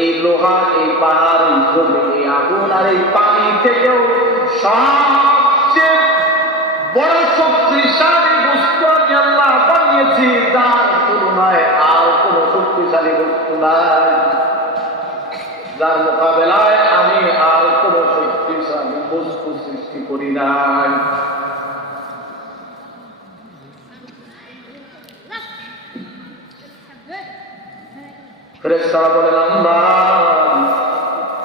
এই লোহা, এই পাহাড়, এই জমি, এই আগুন আর এই পানি থেকেও সবচেয়ে বড় শক্তিশালী বস্তু আমি আল্লাহ বানিয়েছি, যার তুলনায় আর কোন শক্তিশালী বস্তু নাই, যার মোকাবেলায় আমি আর কোন শক্তিশালী বস্তু সৃষ্টি করি নাই। ফেরেশতারা বলেন, আল্লাহ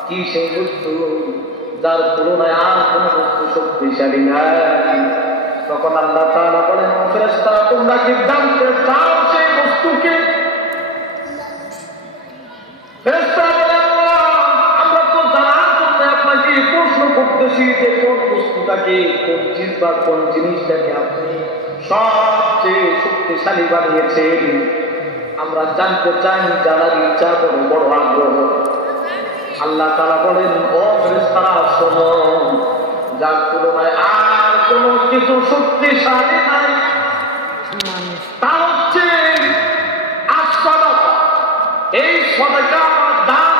কি সেই বস্তু যার তুলনায় আর কোন বস্তু শক্তিশালী নাই? তখন আল্লাহ তাআলা বলেন, ফেরেশতারা তোমরা কি জানতে চাও সেই বস্তুকে? ফেরেশতারা বলেন, আমরা তো জানার জন্য আপনাকে প্রশ্ন করতেছি যে কোন বস্তুটাকে, কোন জিনিস বা কোন জিনিসটাকে আপনি সবচেয়ে শক্তিশালী বানিয়েছেন। আমরা জানতে চাই, জানার ইচ্ছা, বড় বড় আগ্রহ। আল্লাহ তাআলা বলেন, ও ফেরেশতারা শোনো, যার তুলনায় আর কোন কিছু শক্তিশালী নাই, তা হচ্ছে as-সাদাকা। এই সাদাকা বা দান,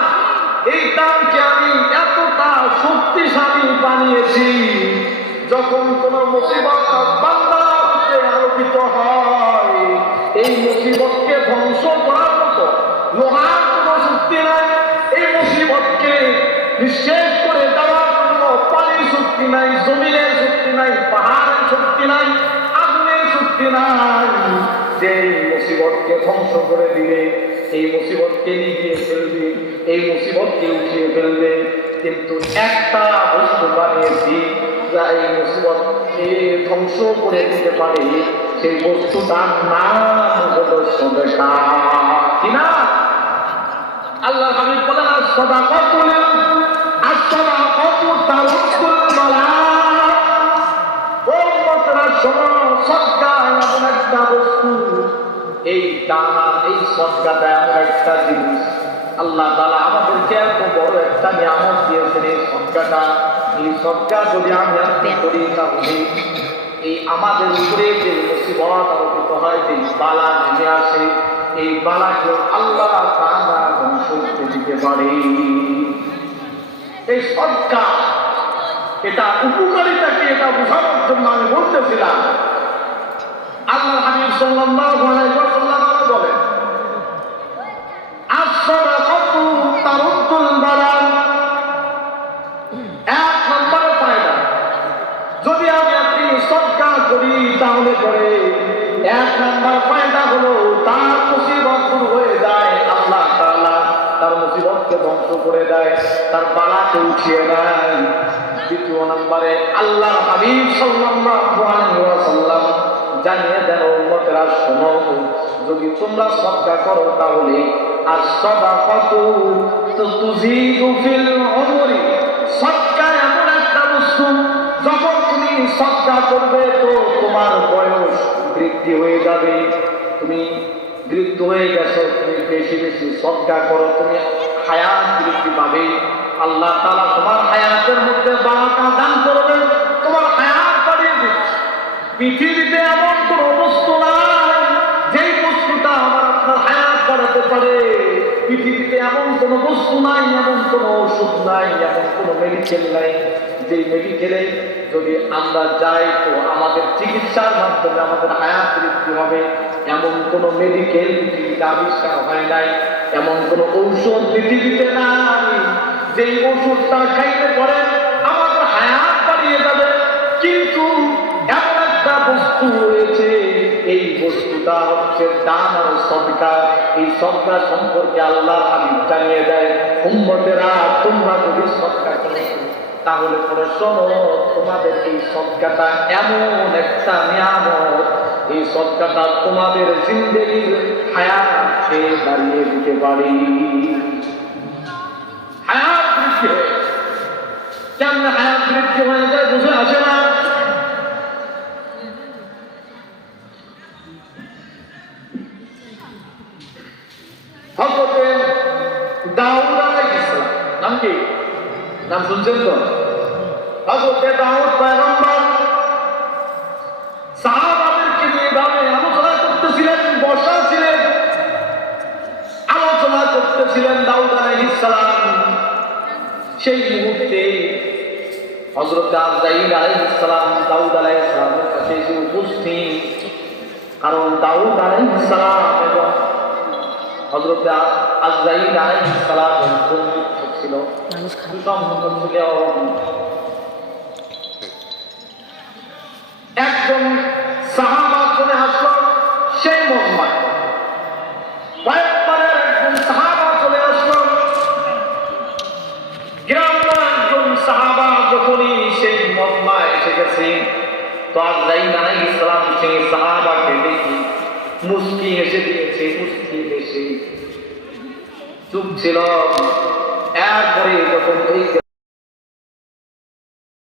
এই দানকে আমি এতটা শক্তিশালী বানিয়েছি, যখন কোন মুসিবত বান্দার উপরে আরোপিত হয়, এই মুসিবতকে ধ্বংস করার মতো লোহার কোনো শক্তি নাই, এই মুসিবতকে নিঃশেষ করে দেওয়ার জন্য পানির শক্তি নাই, জমিনের শক্তি নাই, পাহাড়ের শক্তি নাই, আগুনের শক্তি নাই। যে মুসিবতকে ধ্বংস করে দিবে, এই মুসিবতকে নিভিয়ে ফেলবে, এই মুসিবতকে উঠিয়ে ফেলবে, কিন্তু একটা বস্তু বানিয়েছি যা এই মুসিবতকে ধ্বংস করে দিতে পারে, সেই বস্তুটার নাম হলো সাদাকা। কি না? আল্লাহ হাবিব বলেন, as-সাদাকাতু তারকুল মালাক। ও উম্মতরা শোনো, সাদকা এমন একটা বস্তু, এই দানা, এই সাদকাটা এমন একটা জিনিস, আল্লাহ তাআলা আমাদেরকে এত বড় একটা নিয়ামত দিয়েছেন। এই সাদকাটা, এই সাদকা যদি আমি আপনি করি, তাহলে এই আমাদের উপরে যে মুসিবত আরোপিত হয়, যে বালা নেমে আসে, এই বালাকে আল্লাহ তাআলা ধ্বংস করে দিতে পারে। এই সাদকা, এটা উপকারিতাকে এটা বোঝানোর জন্য আমি বলতেছিলাম। আল্লাহ হাবিব সাল্লাল্লাহু আলাইহি ওয়াসাল্লাম বলেন, as-সাদাকাতু তারুদ্দুল বালা। এক নম্বর ফায়দা, যদি আমি আপনি সাদকা করি তাহলে পরে এক নম্বর ফায়দা হলো তার মুসিবত দূর হয়ে যায়, আল্লাহ তাআলা তার মুসিবতকে ধ্বংস করে দেয়, তার বালাকে উঠিয়ে দেয়। দ্বিতীয় নম্বরে আল্লাহ হাবিব সাল্লাল্লাহু আলাইহি ওয়াসাল্লাম জানিয়ে দেন, উম্মতেরা শোনো, যদি তোমরা সাদকা করো তাহলে as-সাদাকাতু তুযীদু ফিল উমরি। সাদকা এমন একটা বস্তু, যখন তুমি সাদকা করবে তো তোমার বয়স বৃদ্ধি হয়ে যাবে। তুমি বৃদ্ধ হয়ে গেছো, তুমি বেশি বেশি সাদকা করো, তুমি হায়াত বৃদ্ধি পাবে। আল্লাহ তাআলা তোমার হায়াতের মধ্যে বারাকা দান করবেন, তোমার হায়াত বাড়িয়ে দিবে। পৃথিবীতে এমন কোন বস্তু নাই যেই বস্তুটা আমার আপনার হায়াত বাড়াতে পারে। পৃথিবীতে এমন কোন বস্তু নাই, এমন কোন ওষুধ নাই, এমন কোন মেডিকেল নাই, যেই মেডিকেলে যদি আমরা যাই তো আমাদের চিকিৎসার মাধ্যমে আমাদের হায়াত বৃদ্ধি হবে। এমন কোন মেডিকেল পৃথিবীতে আবিষ্কার হয় নাই, এমন কোন ঔষধ পৃথিবীতে নাই যেই ওষুধটা খাইতে পরে আমাদের হায়াত বাড়িয়ে যাবে। কিন্তু এমন একটা বস্তু রয়েছে, এই বস্তুটা হচ্ছে দান আর সাদকা। এই সাদকা সম্পর্কে আল্লাহর হাবিব জানিয়ে দেয়, উম্মতেরা তোমরা যদি সাদকা করো তাহলে পরে শোনো, তোমাদের এই সাদকাটা এমন একটা নিয়ামত, এই সাদকাটা তোমাদের জিন্দেগির হায়াতকে বাড়িয়ে দিতে পারে। হায়াত বৃদ্ধি হয়ে কেমন হায়াত বৃদ্ধি হয়ে যায় বুঝে আসে না। হযরতে দাউদ আলাইহিস সালাম, নাম কি? নাম শুনছেন তো? হযরতে দাউদ পয়গম্বর সাহাবাদেরকে নিয়ে ভাবে আলোচনা করতেছিলেন, বসা ছিলেন, আলোচনা করতেছিলেন। দাউদ আলাইহিস সেই মুহূর্তে হযরত আজরাইল আলাইহিস সালাম দাউদ আলাইহিস সালামের কাছে এসে উপস্থিত। কারণ দাউদ আলাইহিস সালাম এবং হযরত আজরাইল আলাইহিস সালামের বন্ধুত্ব ছিল, সুসম্পর্ক ছিল। একজন সাহাবা চলে আসলো সেই মজমায়, পয়গম্বরের একজন সাহাবা চলে আসলো। গ্রামের একজন সাহাবা যখনই সেই মজমায় এসে গেছে, তো আজরাইল আলাইহিস সালাম সেই সাহাবাকে দেখি মুস্কি হেসে দিয়েছে, মুস্কি হেসে চুপ ছিল। এরপরে যখন